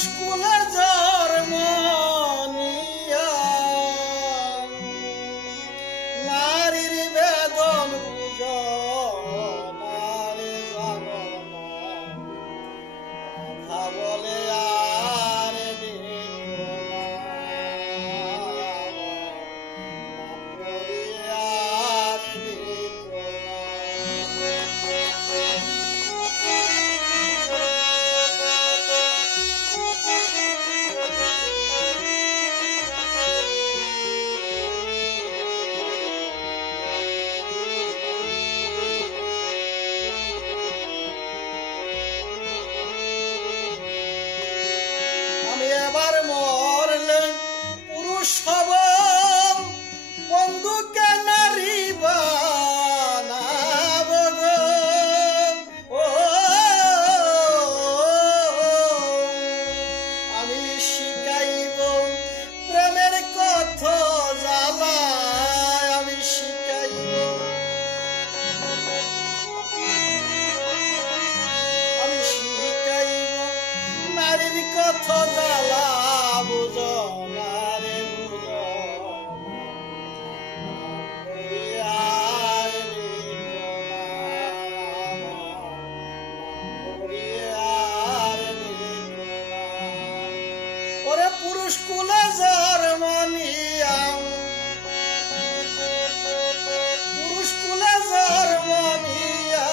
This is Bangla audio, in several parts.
পুরুষ কুলের জন্ম নিয়া নারীর বেদন বুঝ নারী জানো না কথা বলে আর এবার মরলে পুরুষ হব বন্ধুকে নারী বানাব গো। ও আমি শিখাইব প্রেমের কথা জ্বালা আমি শিখাইব নারীর কথা জ্বালা বুঝ নারে বুঝ ওরে পুরুষ কুলে জন্ম নিয়া পুরুষ কুলে জন্ম নিয়া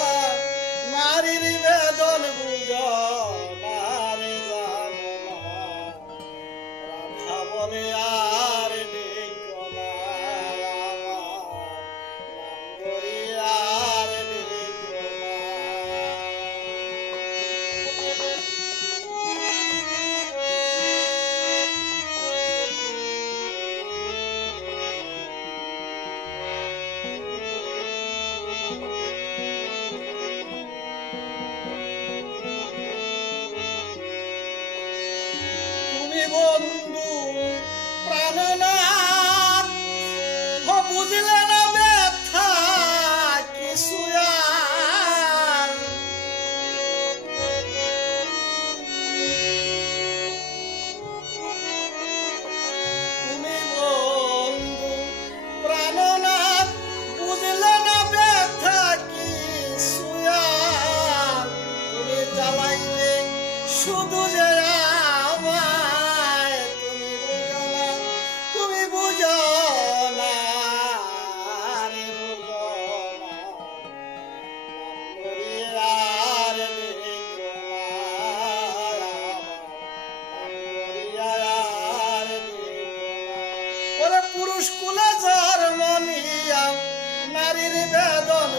নারীর বেদন বুঝ বলে আর দেখো না আমার নাম ধরি আর দেখো তুমি বন্ধু প্রাণনাথ বুঝলে না ব্যথা কিছু আর তুমি বন্ধু প্রাণনাথ বুঝলে না ব্যথা কিছু আর তুমি জ্বালাইলে শুধু যে পুরুষ কুলে জন্ম নিয়া নারীর বেদন